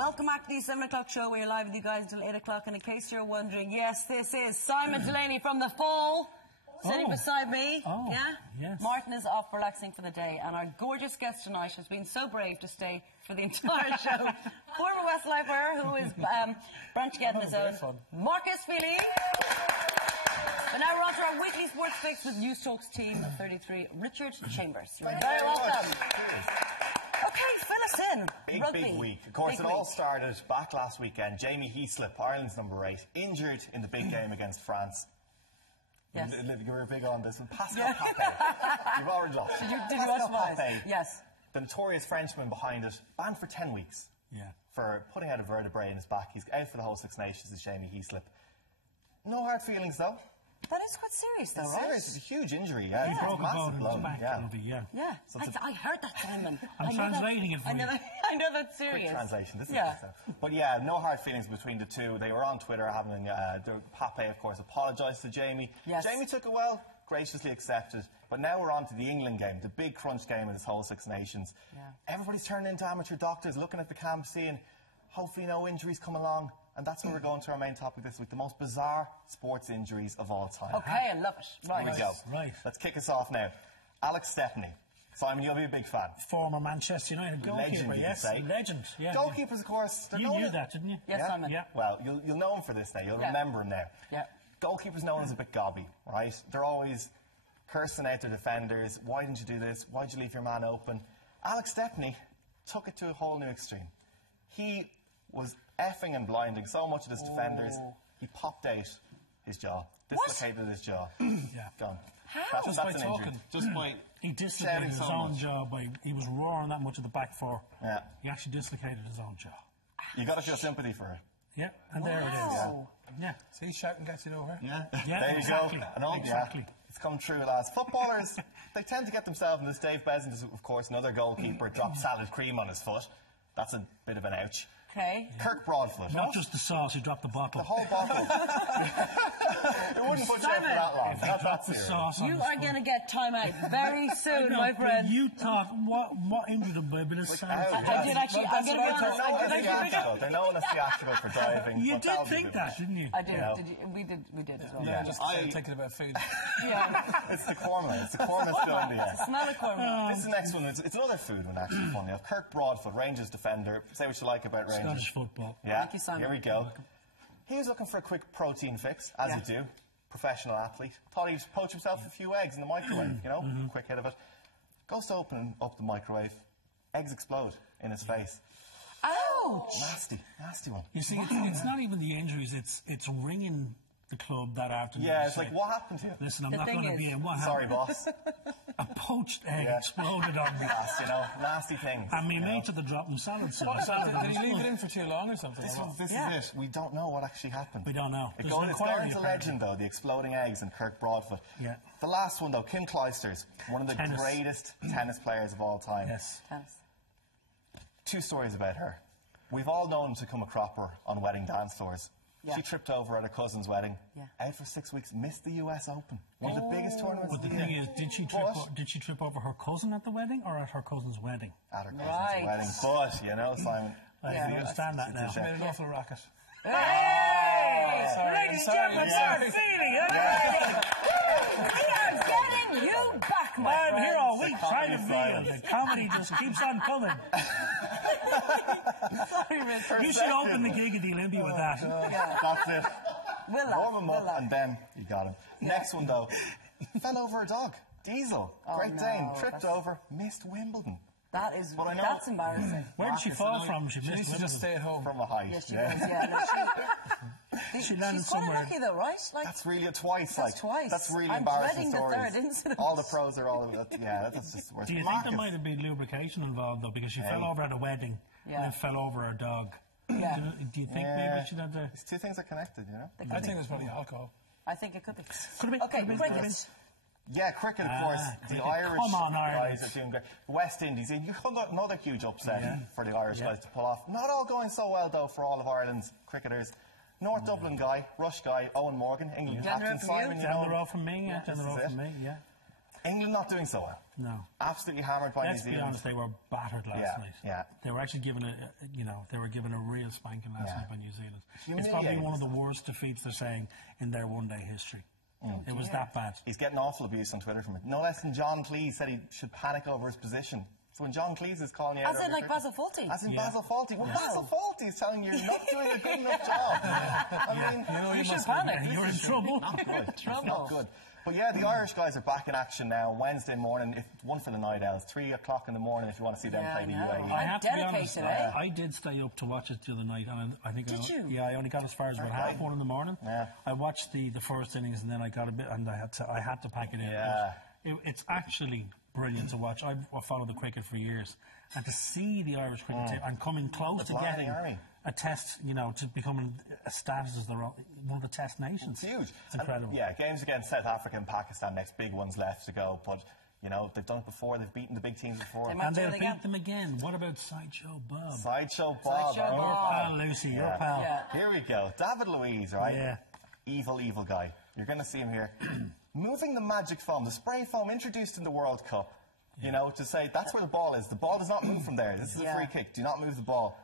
Welcome back to the 7 o'clock show. We're live with you guys until 8 o'clock. And in case you're wondering, yes, this is Simon Delaney from The Fall, sitting beside me. Yeah? Yes. Martin is off relaxing for the day. And our gorgeous guest tonight has been so brave to stay for the entire show. Former Westlifer, who is branching out on his own. Markus, Feehily. But now we're on to our weekly sports fix with News Talk's team of 33, Richard Chambers. You're very welcome. Okay, fill us in. Big week. Of course, it all started back last weekend. Jamie Heaslip, Ireland's number 8, injured in the big game against France. Yes. You were big on this one. Pascal Pape. You've already lost. Did you watch mine? Yes. The notorious Frenchman behind it, banned for 10 weeks for putting out a vertebrae in his back. He's out for the whole Six Nations, is Jamie Heaslip. No hard feelings, though. That is quite serious, though, It's right? serious. It's a huge injury. Yeah, He broke it's a massive blow. Yeah. So I heard that, Simon. I'm translating it for you. I know that's serious. Quick translation. This is But yeah, no hard feelings between the two. They were on Twitter having Pape, of course, apologised to Jamie. Yes. Jamie took it well, graciously accepted. But now we're on to the England game, the big crunch game of this whole Six Nations. Yeah. Everybody's turning into amateur doctors, looking at the camp, seeing hopefully no injuries come along. And that's where we're going to our main topic this week, the most bizarre sports injuries of all time. Okay, I love it. Right. Here we go. Right. Let's kick us off now. Alex Stepney. Simon, you'll be a big fan. Former Manchester United goalkeeper, Legend, you yes. can say. Legend, yeah. Goalkeepers, of course. You knew that, didn't you? Yes, Simon. Yeah. Well, you'll know him for this now. You'll remember him now. Yeah. Goalkeepers known as a bit gobby, right? They're always cursing out their defenders. Why didn't you do this? Why did you leave your man open? Alex Stepney took it to a whole new extreme. He was effing and blinding so much of his defenders, he popped out his jaw. Dislocated his jaw. Gone. How? That's by an talking. injury. Just by He dislocated his own jaw he was roaring that much at the back four. Yeah. He actually dislocated his own jaw. You got to feel sympathy for her. Yeah, and there it is. Yeah. See, shouting gets you over. Yeah. Yeah, There you exactly. go. And all, Exactly. It's come true, lads. Footballers, they tend to get themselves in this. Dave Besant is, of course, another goalkeeper, dropped salad cream on his foot. That's a bit of an ouch. Okay. Kirk Broadfoot. Not just the sauce, he dropped the bottle. The whole bottle. It wouldn't put you out for that long. That's The serious. sauce You are going to get time out very soon, my friend. You thought, what injured him by a bit of salad? I did actually. I'm going to be honest. They're known as theatrical for driving. You but did that'll be think good. that, didn't you? I did. know. We did as well. Yeah, just thinking about food. Yeah. It's the korma. It's the korma still in the end. Smell of korma. This is the next one. It's another food one, actually, funny. Kirk Broadfoot, Rangers defender. Say what you like about Rangers. Scottish football. Yeah, Thank you, Simon. here we go. He was looking for a quick protein fix, as you do. Professional athlete. Thought he'd poach himself a few eggs in the microwave, you know, quick hit of it. Goes to open up the microwave. Eggs explode in his face. Ouch! Nasty one. You see, it's not even the injuries, it's ringing the club that afternoon. Yeah, it's like, what happened to you? Listen, I'm The not thing going to is- be in. What Sorry, happened? boss. A poached egg exploded on me. You know, nasty things. And me you know. mates at the dropping salad. So Did he leave it in for too long or something? This is it. We don't know what actually happened. We don't know. It's There's an going inquiry, into apparently. legend, though, the exploding eggs and Kirk Broadfoot. Yeah. The last one, though, Kim Clijsters, one of the Tennis. greatest tennis players of all time. Yes. Tennis. 2 stories about her. We've all known to come a cropper on wedding dance floors. Yeah. She tripped over at her cousin's wedding. Yeah. Out for 6 weeks, missed the US Open. One of the biggest tournaments But of the the thing year. is, did she trip over her cousin at the wedding or at her cousin's wedding? At her cousin's Right. wedding. But, you know, Simon. I understand that now. She made an awful racket. Hey! Sorry, Ladies and sorry, gentlemen, sorry. Sir Feehily. We are getting you back, my I'm friend. here all week It's a trying to comedy feel. The comedy just keeps on coming. Sorry, Mr. You should open the gig at the Olympia with that. That's it. We'll laugh, Warm him we'll up, laugh. and then you got him. Next one, though. Fell over a dog. Diesel. Great no, Dane. Tripped that's- over. Missed Wimbledon. That is, But I know- that's embarrassing. Where did she fall from? She She needs missed to just stay at home. From a height. Yes, she was, yeah. She landed She's quite somewhere. lucky though, right? Like, That's really twice. That's like, twice. That's really I'm embarrassing dreading the stories. third incident. All the pros are all. That's just the worst. Do you think there might have been lubrication involved though? Because she fell over at a wedding and then fell over her dog. Yeah. Do you think maybe she had to? These 2 things are connected, you know. I think it was probably alcohol. I think it could be. Could have been. Okay, could have been, cricket. Yeah, cricket, of course. The cricket. Irish Come on, guys Ireland. are doing great. West Indies, another huge upset for the Irish guys to pull off. Not all going so well, though, for all of Ireland's cricketers. North Dublin guy, Rush guy, Owen Morgan, England Down the captain, road from you? Simon. Down the road from me, yeah. Down the this road is from it. me, yeah. England not doing so well. No. Absolutely hammered by Let's New be Zealand. honest, they were battered last night. Yeah. They were actually given they were given a real spanking last night by New Zealand. It's probably Humiliating one of the worst defeats they're saying in their one-day history. It was that bad. He's getting awful abuse on Twitter from it. No less than John Cleese said he should panic over his position. So when John Cleese is calling you out... As in like Basil Fawlty? As in Basil Fawlty. Well, Basil Fawlty is telling you you're not doing a good enough job. I mean... You should panic. You're in trouble. Not good. It's not good. But yeah, the Irish guys are back in action now Wednesday morning. One for the night owls, 3 o'clock in the morning if you want to see them play the UAE. I have to be honest, eh? I did stay up to watch it the other night, and I think Did you? Yeah, I only got as far as about 1:30 in the morning. Yeah. I watched the first innings, and then I got a bit, and I had to pack it in. Yeah. It's actually brilliant to watch. I've followed the cricket for years, and to see the Irish cricket team and coming close to getting a test, to becoming a status as one of the test nations. It's huge. It's incredible. And, yeah, games against South Africa and Pakistan, next big ones left to go. But, they've done it before. They've beaten the big teams before. And they'll beat them again. What about Sideshow Bob? Sideshow Bob. Sideshow Your Bob. pal, Lucy, your pal. Yeah. Here we go. David Luiz, right? Yeah. Evil, evil guy. You're going to see him here. Moving the magic foam, the spray foam introduced in the World Cup, to say that's where the ball is. The ball does not move from there. This is a free kick. Do not move the ball.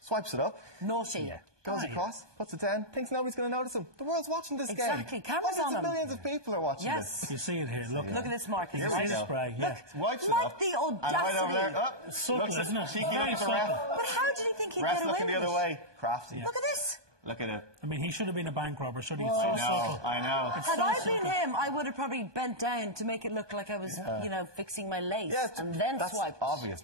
Swipes it up. Naughty. Yeah. Goes across, puts it down, thinks nobody's going to notice him. The world's watching this game. Exactly. Cameras on him. Millions of people are watching Yes. this. You see it here. Look Look at this, Marcus. Here Right? we go. Spray, yeah. Wipes it Like up. the And right over there. audacity. Oh, Subtle, looks isn't it? cheeky Very look at the ref. But how did he think he'd Ref's get away looking the with other it? way. Crafty. Look at this. Look at it. I mean, he should have been a bank robber, shouldn't he? I know. Had I been him, I would have probably bent down to make it look like I was, fixing my lace and then that's swiped. obvious.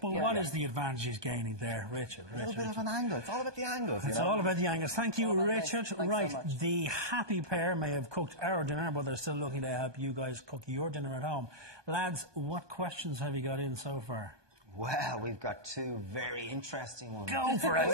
But what is the advantage he's gaining there, Richard? A little bit of an angle. It's all about the angles. It's all about the angles. Thank you, all about Richard. this. Thanks Right, so much. the happy pair may have cooked our dinner, but they're still looking to help you guys cook your dinner at home. Lads, what questions have you got in so far? Well, we've got 2 very interesting ones. Go for it.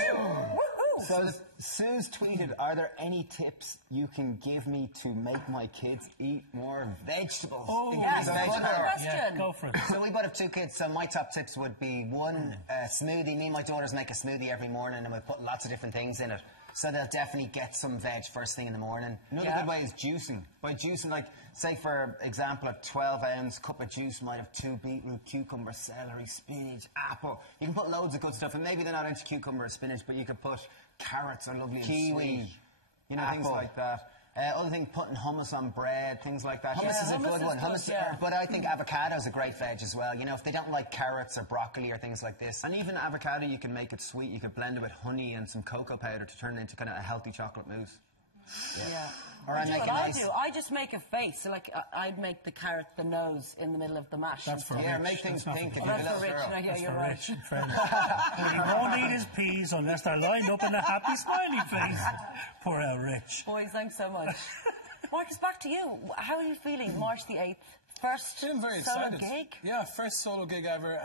So Sue's tweeted, are there any tips you can give me to make my kids eat more vegetables? Oh, Yes, Veg good power. question. Yeah, go for it. So we both have 2 kids, so my top tips would be 1, smoothie. Me and my daughters make a smoothie every morning and we put lots of different things in it. So they'll definitely get some veg first thing in the morning. Another good way is juicing. By juicing, like, say for example, a 12-ounce cup of juice might have 2 beetroot, cucumber, celery, spinach, apple. You can put loads of good stuff, and maybe they're not into cucumber or spinach, but you could put carrots are lovely, kiwi, things like that. Other thing, putting hummus on bread, things like that. Hummus is a good one. But I think avocado is a great veg as well. If they don't like carrots or broccoli or things like this. And even avocado, you can make it sweet. You could blend it with honey and some cocoa powder to turn it into kind of a healthy chocolate mousse. Yeah. Or I Do you make know a what I nice... do? I just make a face. So, like, I'd make the carrot the nose in the middle of the mash. That's for Yeah, Rich. make things That's not pink. for If me. you're a That's for little Rich. girl. Yeah, That's you're for right. Rich, friend. But he won't eat his peas unless they're lined up in a happy smiley face. Poor old Rich. Boys, thanks so much. Marcus, back to you. How are you feeling? March the 8th. First Feeling very solo excited. gig? Yeah, first solo gig ever.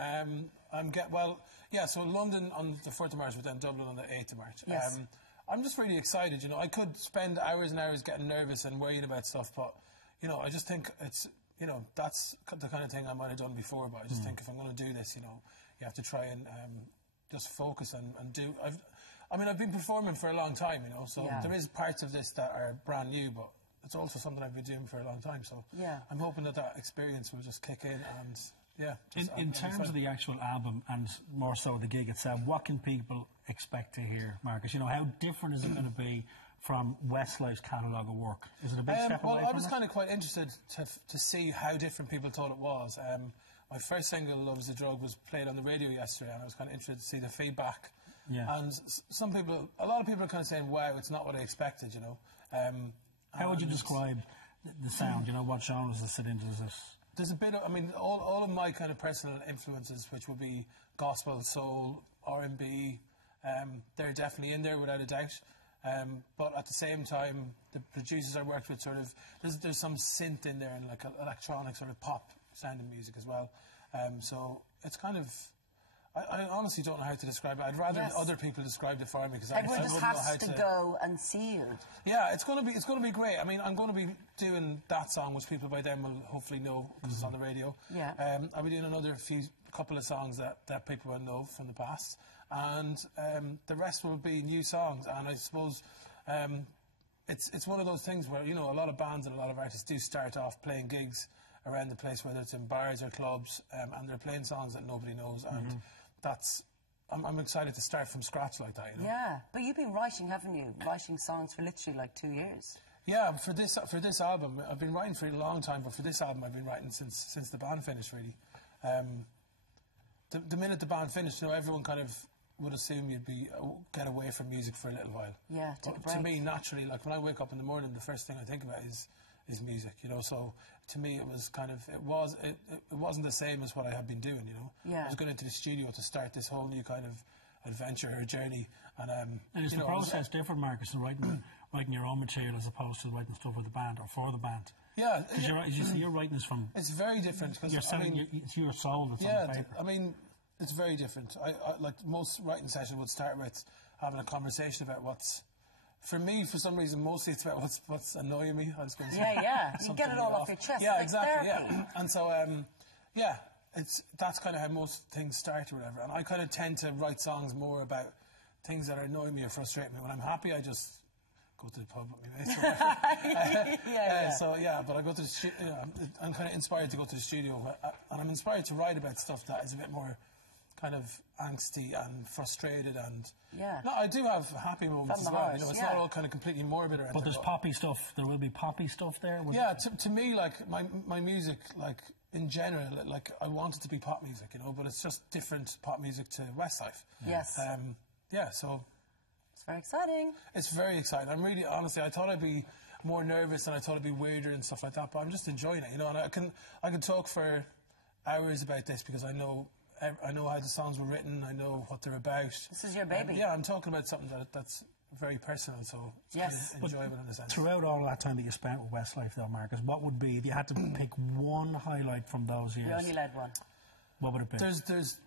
So London on the 4th of March, but then Dublin on the 8th of March. Yes. I'm just really excited. I could spend hours and hours getting nervous and worrying about stuff, but I just think it's that's the kind of thing I might have done before. But I just think if I'm going to do this, you have to try and just focus and do. I've been performing for a long time, so there is parts of this that are brand new, but it's also something I've been doing for a long time. So I'm hoping that experience will just kick in and. Yeah. In terms of the actual album and more so the gig itself, what can people expect to hear, Marcus? How different is it going to be from Westlife's catalogue of work? Is it a big step away I from was it? kind of quite interested to see how different people thought it was. My first single, Love's the Drug, was played on the radio yesterday, and I was kind of interested to see the feedback. Yeah. And a lot of people are kind of saying, wow, it's not what I expected, How would you describe the sound? What genres does it sit into? There's a bit of, all of my kind of personal influences, which would be gospel, soul, R&B, they're definitely in there without a doubt. But at the same time, the producers I worked with there's some synth in there and like electronic sort of pop sounding music as well. So it's kind of, I honestly don't know how to describe it. I'd rather other people describe it for me because I Everyone wouldn't just know how has to go and see you. Yeah, it's going to be great. I'm going to be doing that song, which people by then will hopefully know because it's on the radio. Yeah. I'll be doing another couple of songs that people will know from the past, and the rest will be new songs. And I suppose it's one of those things where a lot of bands and a lot of artists do start off playing gigs around the place, whether it's in bars or clubs, and they're playing songs that nobody knows, and that's. I'm excited to start from scratch like that, you know? Yeah, but you've been writing, haven't you? Writing songs for literally like 2 years. Yeah, for this album, I've been writing for a long time, but for this album, I've been writing since the band finished, really. The minute the band finished, you know, everyone kind of would assume you'd get away from music for a little while. Yeah, take a break. To me, naturally, like when I wake up in the morning, the first thing I think about is music, you know. So to me, it was kind of it wasn't the same as what I had been doing, you know. Yeah. I was going into the studio to start this whole new kind of adventure or journey, and is the process different, Marcus, in writing your own material as opposed to writing stuff with the band or for the band? Yeah, you're writing this from. It's very different because it's your soul that's on the paper. I mean, it's very different. I like most writing sessions would start with having a conversation about what's. For me, for some reason, mostly it's about what's annoying me. I was going to say. Yeah. You get it all off your chest. Yeah, like exactly. Therapy. Yeah, and so that's kind of how most things start or whatever. And I kind of tend to write songs more about things that annoy me or frustrate me. When I'm happy, I just go to the pub with my mates. So but I go to the studio. I'm kind of inspired to go to the studio, and I'm inspired to write about stuff that is a bit more kind of angsty and frustrated and no, I do have happy moments as well. You know, it's not all kind of completely morbid or anything. But there's poppy stuff. There will be poppy stuff there. Yeah, to me, like my music, like in general, like I want it to be pop music, you know, but it's just different pop music to Westlife. Yes. So it's very exciting. It's very exciting. I'm really, honestly, I thought I'd be more nervous and I thought it'd be weirder and stuff like that, but I'm just enjoying it, you know. And I can talk for hours about this because I know how the songs were written. I know what they're about. This is your baby. Yeah, I'm talking about something that's very personal, so it's kind of enjoyable in a sense. Throughout all that time that you spent with Westlife, though, Marcus, what would be, if you had to pick one highlight from those years? You only led one. What would it be? There's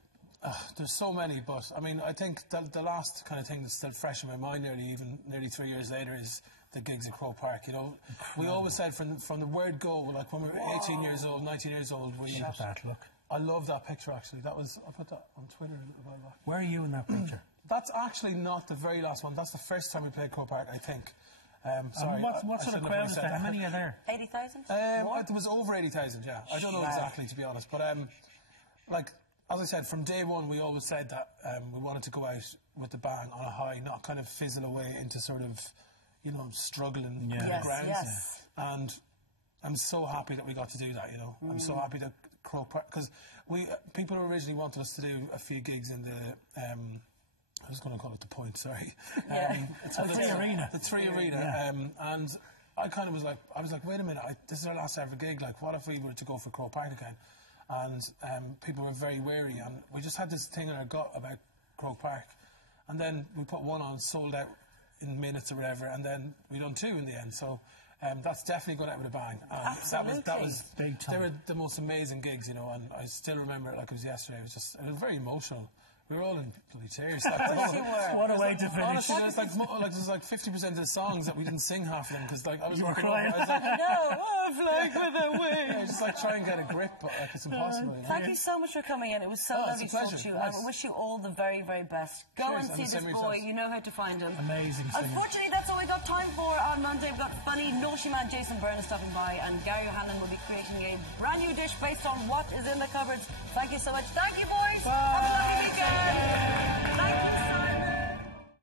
so many, but I mean, I think the last kind of thing that's still fresh in my mind, nearly 3 years later, is the gigs at Croke Park. You know, we always said from the word go, like when we were 18 years old, 19 years old, Look. I love that picture, actually. I put that on Twitter a little while back. Where are you in that picture? That's actually not the very last one. That's the first time we played Croke Park, I think. Sorry. What sort of crowd is there? How many are there? 80,000? It was over 80,000, yeah. I don't know exactly, to be honest. But, like, as I said, from day one, we always said that we wanted to go out with the band on a high, not kind of fizzle away into sort of, you know, struggling grounds. Yes. And I'm so happy that we got to do that, you know. I'm so happy that Croke Park, because people originally wanted us to do a few gigs in the I was going to call it the Point, sorry. It's the Three Arena. The Three Arena. And I kind of was like, wait a minute, this is our last ever gig. Like, what if we were to go for Croke Park again? And people were very wary, and we just had this thing in our gut about Croke Park. And then we put one on, sold out in minutes or whatever, and then we done two in the end. So that's definitely gone out with a bang. Absolutely. That was big time. They were the most amazing gigs, you know, and I still remember it like it was yesterday. It was very emotional. We were all in bloody tears. Like, what a way to finish. Honestly, there's like 50% of the songs that we didn't sing half of them because like I was crying. I was like, No, flag with a wing. I just like try and get a grip, but like it's impossible. You know? Thank you so much for coming in. It was so lovely to talk to you. Nice. I wish you all the very, very best. Go Cheers, and see this boy. You know how to find him. Amazing singer. Unfortunately, that's all we got time for on Monday. We've got funny, naughty man Jason Byrne stopping by, and Gary O'Hanlon will be creating a brand new dish based on what is in the cupboards. Thank you so much. Thank you, boys. Bye. Have a lovely weekend.